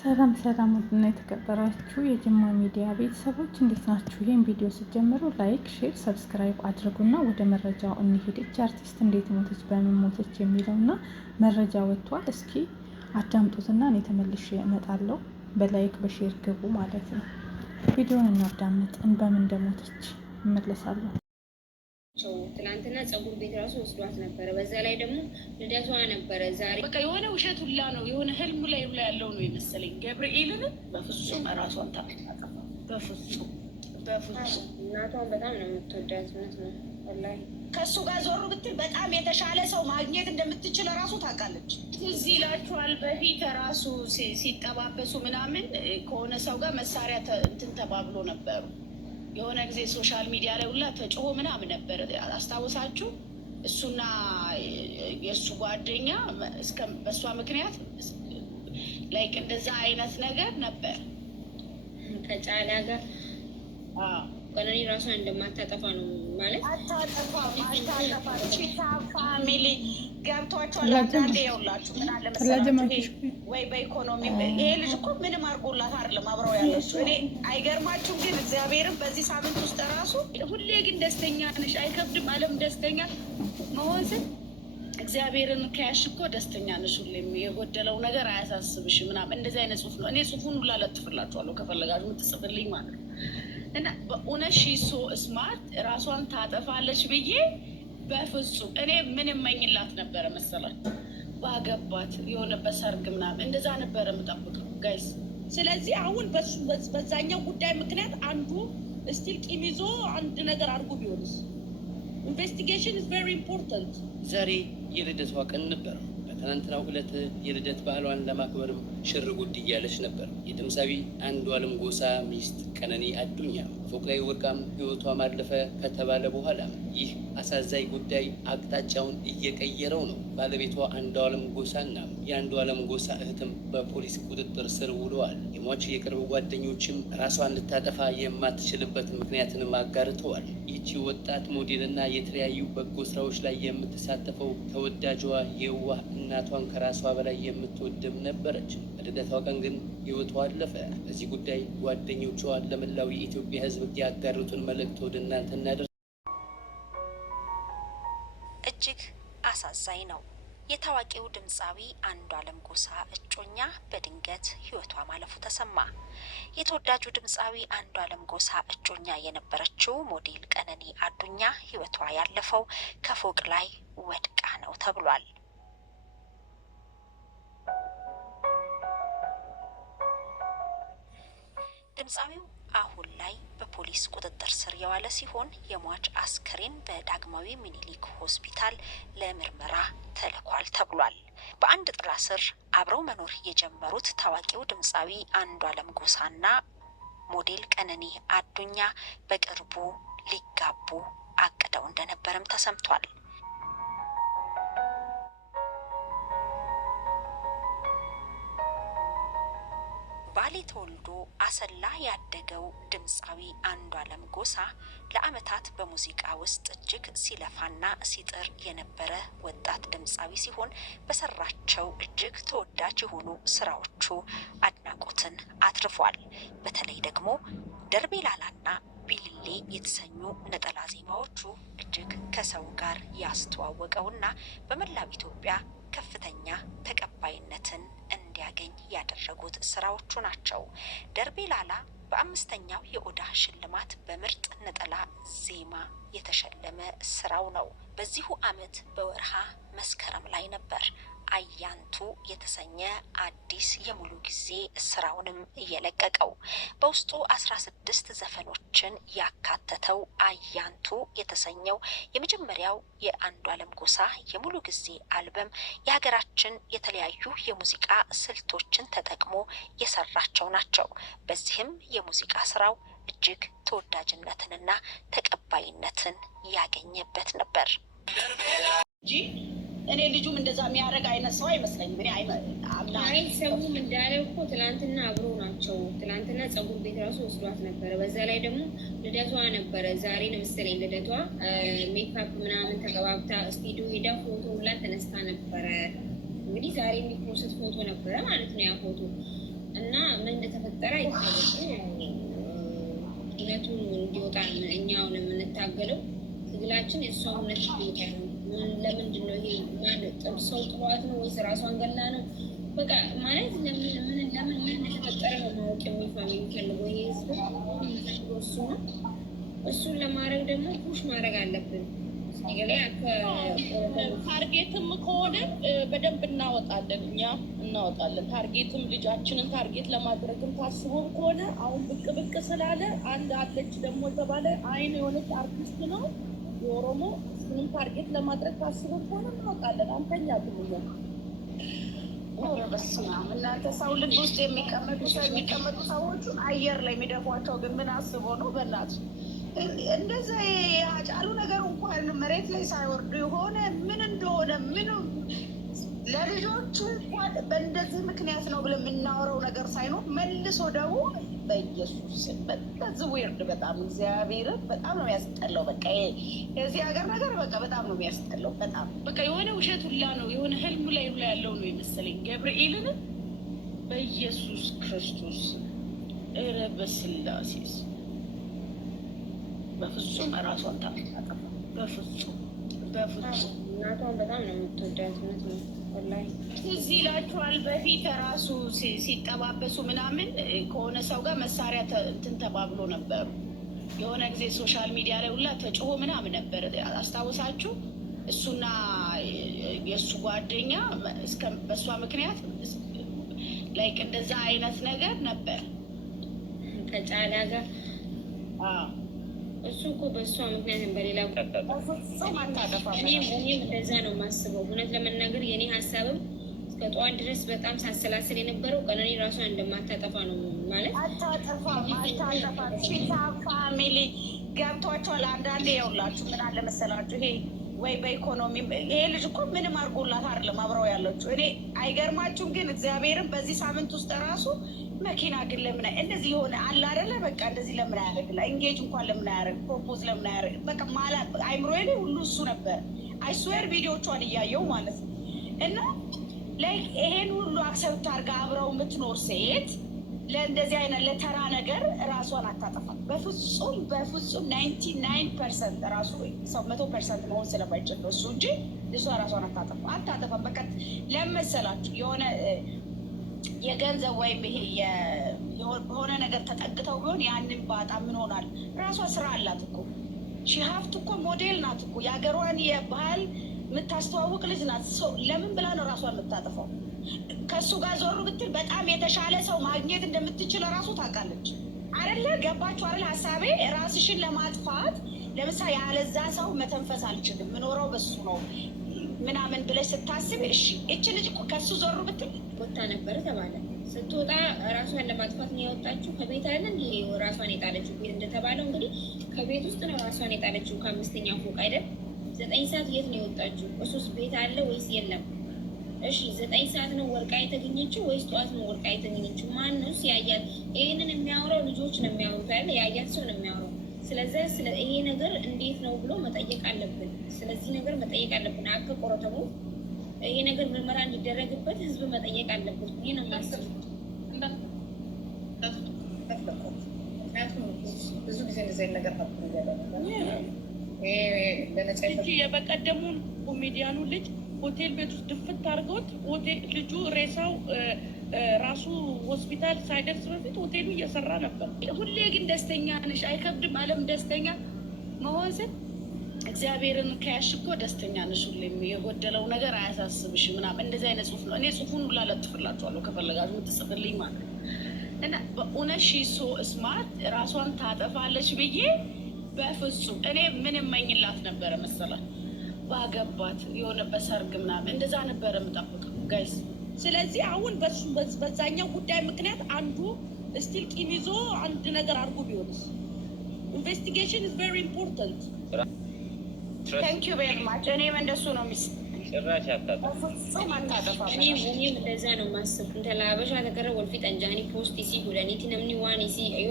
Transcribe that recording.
ሰላም ሰላም፣ ውድና የተከበራችሁ የጅማ ሚዲያ ቤተሰቦች እንዴት ናችሁ? ይህን ቪዲዮ ስትጀምሩ ላይክ፣ ሼር፣ ሰብስክራይብ አድርጉና ወደ መረጃው እንሂድ። እቺ አርቲስት እንዴት ሞተች፣ በምን ሞተች የሚለውና መረጃ ወጥቷል። እስኪ አዳምጡትና እኔ ተመልሼ እመጣለሁ። በላይክ በሼር ግቡ ማለት ነው። ቪዲዮውን እናዳምጥ። በምን እንደሞተች እመለሳለሁ። ትላንትና ፀጉር ቤት ራሱ ወስዷት ነበረ። በዛ ላይ ደግሞ ልደቷ ነበረ ዛሬ። በቃ የሆነ ውሸት ሁላ ነው፣ የሆነ ህልም ላይ ሁላ ያለው ነው የመሰለኝ። ገብርኤልን በፍጹም ራሷን ታጠፋ። በፍጹም እናቷን በጣም ነው የምትወዳት። እውነት ነው ወላሂ። ከእሱ ጋር ዞር ብትል በጣም የተሻለ ሰው ማግኘት እንደምትችል ራሱ ታውቃለች። እዚህ ይላችኋል። በፊት ራሱ ሲጠባበሱ ምናምን ከሆነ ሰው ጋር መሳሪያ እንትን ተባብሎ ነበሩ። የሆነ ጊዜ ሶሻል ሚዲያ ላይ ሁላ ተጮሆ ምናምን ነበር። አስታውሳችሁ? እሱና የእሱ ጓደኛ በእሷ ምክንያት ላይክ እንደዛ አይነት ነገር ነበር ከጫላ ጋር ቀነኒ ራሷን እንደማታጠፋ ነው ማለት አታጠፋ ፋሚሊ ገብቷቸዋል። አንዳንዴ የውላችሁ ምን አለ መሰላችሁ ወይ በኢኮኖሚ ይሄ ልጅ እኮ ምንም አድርጎላት አይደለም አብረው ያለችው። እኔ አይገርማችሁም? ግን እግዚአብሔርን በዚህ ሳምንት ውስጥ ራሱ ሁሌ ግን ደስተኛ ነሽ፣ አይከብድም አለም ደስተኛ መሆን ስል እግዚአብሔርን ከያሽ እኮ ደስተኛ ነሽ። ሁሌም የጎደለው ነገር አያሳስብሽ ምናምን እንደዚህ አይነት ጽሁፍ ነው። እኔ ጽሁፉን ሁላ ለጥፍላችኋለሁ ከፈለጋችሁ የምትጽፍልኝ ማለት ነው። እና በእውነት ሺሶ ስማርት ራሷን ታጠፋለች ብዬ በፍጹም እኔ ምን እመኝላት ነበረ መሰላችሁ? ባገባት የሆነ በሰርግ ምናምን እንደዛ ነበረ የምጠብቀው ጋይስ። ስለዚህ አሁን በዛኛው ጉዳይ ምክንያት አንዱ ስቲል ቂም ይዞ አንድ ነገር አድርጎ ቢሆንስ? ኢንቨስቲጌሽን ኢዝ ቬሪ ኢምፖርታንት። ዛሬ የልደቷ ቀን ነበር። በትናንትናው ዕለት የልደት ባህሏን ለማክበርም ሽር ጉድ እያለች ነበር። የድምፃዊ አንዱዓለም ጎሳ ሚስት ቀነኒ አዱኛ ፎቅ ላይ ወድቃም ህይወቷ ማለፈ ከተባለ በኋላ ይህ አሳዛኝ ጉዳይ አቅጣጫውን እየቀየረው ነው። ባለቤቷ አንዱዓለም ጎሳና የአንዱዓለም ጎሳ እህትም በፖሊስ ቁጥጥር ስር ውለዋል። የሟች የቅርብ ጓደኞችም ራሷን ልታጠፋ የማትችልበት ምክንያትንም አጋርተዋል። ይህቺ ወጣት ሞዴልና የተለያዩ በጎ ስራዎች ላይ የምትሳተፈው ተወዳጇ የዋህ እናቷን ከራሷ በላይ የምትወድም ነበረች። በልደቷ ቀን ግን ህይወቷ አለፈ። በዚህ ጉዳይ ጓደኞቿ ለመላው የኢትዮጵያ ህዝብ ያጋሩትን መልእክት ወደ እናንተ እናደርስ። እጅግ አሳዛኝ ነው። የታዋቂው ድምፃዊ አንዱዓለም ጎሳ እጮኛ በድንገት ህይወቷ ማለፉ ተሰማ። የተወዳጁ ድምፃዊ አንዱዓለም ጎሳ እጮኛ የነበረችው ሞዴል ቀነኒ አዱኛ ህይወቷ ያለፈው ከፎቅ ላይ ወድቃ ነው ተብሏል። ድምፃዊው አሁን ላይ በፖሊስ ቁጥጥር ስር የዋለ ሲሆን የሟች አስክሬን በዳግማዊ ሚኒሊክ ሆስፒታል ለምርመራ ተልኳል ተብሏል። በአንድ ጥላ ስር አብረው መኖር የጀመሩት ታዋቂው ድምፃዊ አንዱዓለም ጎሳና ሞዴል ቀነኒ አዱኛ በቅርቡ ሊጋቡ አቅደው እንደነበረም ተሰምቷል። ባሌ ተወልዶ አሰላ ያደገው ድምፃዊ አንዱዓለም ጎሳ ለዓመታት በሙዚቃ ውስጥ እጅግ ሲለፋና ሲጥር የነበረ ወጣት ድምፃዊ ሲሆን በሰራቸው እጅግ ተወዳጅ የሆኑ ስራዎቹ አድናቆትን አትርፏል። በተለይ ደግሞ ደርቤ ላላና ቢልሌ የተሰኙ ነጠላ ዜማዎቹ እጅግ ከሰው ጋር ያስተዋወቀውና በመላው ኢትዮጵያ ከፍተኛ ተቀባይነትን እንዲያገኝ ያደረጉት ስራዎቹ ናቸው። ደርቤ ላላ በአምስተኛው የኦዳ ሽልማት በምርጥ ነጠላ ዜማ የተሸለመ ስራው ነው። በዚሁ አመት በወርሃ መስከረም ላይ ነበር አያንቱ የተሰኘ አዲስ የሙሉ ጊዜ ስራውንም እየለቀቀው። በውስጡ 16 ዘፈኖችን ያካተተው አያንቱ የተሰኘው የመጀመሪያው የአንዱዓለም ጎሳ የሙሉ ጊዜ አልበም የሀገራችን የተለያዩ የሙዚቃ ስልቶችን ተጠቅሞ የሰራቸው ናቸው። በዚህም የሙዚቃ ስራው እጅግ ተወዳጅነትንና ተቀባይነትን ያገኘበት ነበር። እኔ ልጁም እንደዛ የሚያደርግ አይነት ሰው አይመስለኝም። አይ ሰውም እንዳለው እኮ ትላንትና አብሮ ናቸው። ትላንትና ፀጉር ቤት ራሱ ወስዷት ነበረ። በዛ ላይ ደግሞ ልደቷ ነበረ። ዛሬ ነው መሰለኝ ልደቷ። ሜካፕ ምናምን ተቀባብታ ስቱዲዮ ሄዳ ፎቶ ሁላ ተነስታ ነበረ። እንግዲህ ዛሬ የሚፖስት ፎቶ ነበረ ማለት ነው ያ ፎቶ እና እንደተፈጠረ አይታወቅም። እውነቱን እንዲወጣ እኛውን የምንታገለው ትግላችን የእሷ እውነት እንዲወጣ ነው። ለምንድን ነው ይሄ ሰው ጥሏት ነው ወይስ ራሷን ገላ ነው? በቃ ማለት ለምን እንደተፈጠረ ነው ማወቅ የሚፈልገው ይሄ ህዝብ። እሱ ነው። እሱን ለማድረግ ደግሞ ፑሽ ማድረግ አለብን። ታርጌትም ከሆነ በደንብ እናወጣለን፣ እኛ እናወጣለን። ታርጌትም ልጃችንን ታርጌት ለማድረግም ታስቦም ከሆነ አሁን ብቅ ብቅ ስላለ አንድ አለች ደግሞ የተባለ አይን የሆነች አርቲስት ነው የኦሮሞ፣ እሱንም ታርጌት ለማድረግ ታስቦም ከሆነ እናወጣለን። አንተኛ ብኛ በስመ አብ እናንተ ሰው ልብ ውስጥ የሚቀመጡ ሰዎቹን አየር ላይ የሚደፏቸው ግን ምን አስቦ ነው? በእናት እንደዛ የአጫሉ ነገር እንኳን መሬት ላይ ሳይወርዱ የሆነ ምን እንደሆነ ምን ለልጆቹ እንኳን በእንደዚህ ምክንያት ነው ብለን የምናወራው ነገር ሳይኖር መልሶ ደግሞ በኢየሱስ በዚህ ዊርድ በጣም እግዚአብሔርን በጣም ነው የሚያስጠላው። በቃ የዚህ ሀገር ነገር በቃ በጣም ነው የሚያስጠላው። በጣም በቃ የሆነ ውሸት ሁላ ነው የሆነ ህልሙ ላይ ሁላ ያለው ነው የመሰለኝ። ገብርኤልን በኢየሱስ ክርስቶስ ኧረ በስላሴስ በፍጹም እራሷን ታጠፋ። በፍጹም እናቷን በጣም ነው የምትወዳት። እውነት ነው ወላሂ። ትዝ ይላችኋል በፊት ራሱ ሲጠባበሱ ምናምን ከሆነ ሰው ጋር መሳሪያ እንትን ተባብሎ ነበሩ። የሆነ ጊዜ ሶሻል ሚዲያ ላይ ሁላ ተጭሆ ምናምን ነበር። አስታውሳችሁ? እሱና የእሱ ጓደኛ በእሷ ምክንያት ላይክ እንደዛ አይነት ነገር ነበር ከጫላ ጋር እሱ እኮ በእሷ ምክንያት በሌላ እኔም እንደዛ ነው የማስበው። እውነት ለመናገር የኔ ሀሳብም እስከ ጠዋት ድረስ በጣም ሳሰላስል የነበረው ቀነኒ ራሷን እንደማታጠፋ ነው። ማለት አታጠፋም። ሺታ ፋሚሊ ገብቷቸዋል። አንዳንዴ የውላችሁ ምን አለ መሰላችሁ፣ ይሄ ወይ በኢኮኖሚ ይሄ ልጅ እኮ ምንም አድርጎላት አይደለም አብረው ያለችው። እኔ አይገርማችሁም? ግን እግዚአብሔርን በዚህ ሳምንት ውስጥ ራሱ መኪና ግን ለምን እንደዚህ የሆነ አለ አይደለ? በቃ እንደዚህ ለምን አያደርግላ? ኢንጌጅ እንኳን ለምን አያደርግ? ፕሮፖዝ ለምን አያደርግ? በቃ ማለት አይምሮዬ ላይ ሁሉ እሱ ነበር። አይስዌር ቪዲዮቿን እያየው ማለት ነው። እና ላይክ ይሄን ሁሉ አክሰብት አድርጋ አብረው የምትኖር ሴት ለእንደዚህ አይነት ለተራ ነገር ራሷን አታጠፋም። በፍጹም በፍጹም 99% ራሱ ሰው 100% መሆን ስለማይችል ነው እሱ እንጂ እሷ ራሷን አታጠፋም። በቃ ለመሰላችሁ የሆነ የገንዘብ ወይም ይሄ የሆነ ነገር ተጠግተው ቢሆን ያንን ባጣ ምን ሆናል? ራሷ ስራ አላት እኮ ሺሀፍት እኮ ሞዴል ናት እኮ የሀገሯን የባህል የምታስተዋውቅ ልጅ ናት። ለምን ብላ ነው ራሷን የምታጠፋው? ከእሱ ጋር ዞሩ ብትል በጣም የተሻለ ሰው ማግኘት እንደምትችል ራሱ ታውቃለች አይደለ? ገባችሁ አይደል ሀሳቤ? ራስሽን ለማጥፋት ለምሳሌ ያለዛ ሰው መተንፈስ አልችልም ምኖረው በሱ ነው ምናምን ብለሽ ስታስብ፣ እሺ እች ልጅ እኮ ከሱ ዞሩ ብትል ወጣ ነበር ተባለ። ስትወጣ ራሷን ለማጥፋት ነው የወጣችው ከቤት አለ እንዲ ራሷን የጣለችው ቤት እንደተባለው እንግዲህ ከቤት ውስጥ ነው ራሷን የጣለችው ከ5ኛ ፎቅ አይደል? 9 ሰዓት የት ነው የወጣችው? እሱስ ቤት አለ ወይስ የለም? እሺ 9 ሰዓት ነው ወርቃ የተገኘችው ወይስ ጠዋት ነው ወርቃ የተገኘችው? ማንስ ያያት? ይሄንን የሚያወራው ልጆች ነው የሚያወሩት አይደል? ያያት ሰው ነው የሚያወራው። ስለዚህ ይሄ ነገር እንዴት ነው ብሎ መጠየቅ አለብን። ስለዚህ ነገር መጠየቅ አለብን። አከ ቆረተሙ ይሄ ነገር ምርመራ እንዲደረግበት ህዝብ መጠየቅ አለበት። ይሄ ነው ማሰብ። ብዙ ጊዜ እንደዚህ ነገር የበቀደሙን ኮሜዲያኑ ልጅ ሆቴል ቤት ውስጥ ድፍት አድርገውት ልጁ ሬሳው ራሱ ሆስፒታል ሳይደርስ በፊት ሆቴሉ እየሰራ ነበር። ሁሌ ግን ደስተኛ ነሽ፣ አይከብድም አለም ደስተኛ መሆን ስል እግዚአብሔርን ከያሽ እኮ ደስተኛ ነሽ። ሁሌም የጎደለው ነገር አያሳስብሽ ምናምን እንደዚህ አይነት ጽሁፍ ነው። እኔ ጽሁፉን ሁላ ለጥፍላችኋለሁ ከፈለጋችሁ የምትጽፍልኝ ማለት እና በእውነት ሺ ሶ ስማርት ራሷን ታጠፋለች ብዬ በፍጹም እኔ ምን እመኝላት ነበረ መሰላል ባገባት የሆነ በሰርግ ምናምን እንደዛ ነበረ የምጠብቀው ጋይስ። ስለዚህ አሁን በዛኛው ጉዳይ ምክንያት አንዱ ስቲል ቂም ይዞ አንድ ነገር አድርጎ ቢሆንስ? ኢንቨስቲጌሽን ኢዝ ቬሪ ኢምፖርታንት። ታንክ ዩ ቬሪ ማች። እኔም እንደሱ ነው ሚስ ጭራሽ አታጠፋም። እኔም እንደዛ ነው ማስብ። እንተ ላበሻ ተከረ ወልፊ ጠንጃኒ ፖስት ሲ ጉዳኒቲ ነምኒ ዋን ሲ አዩ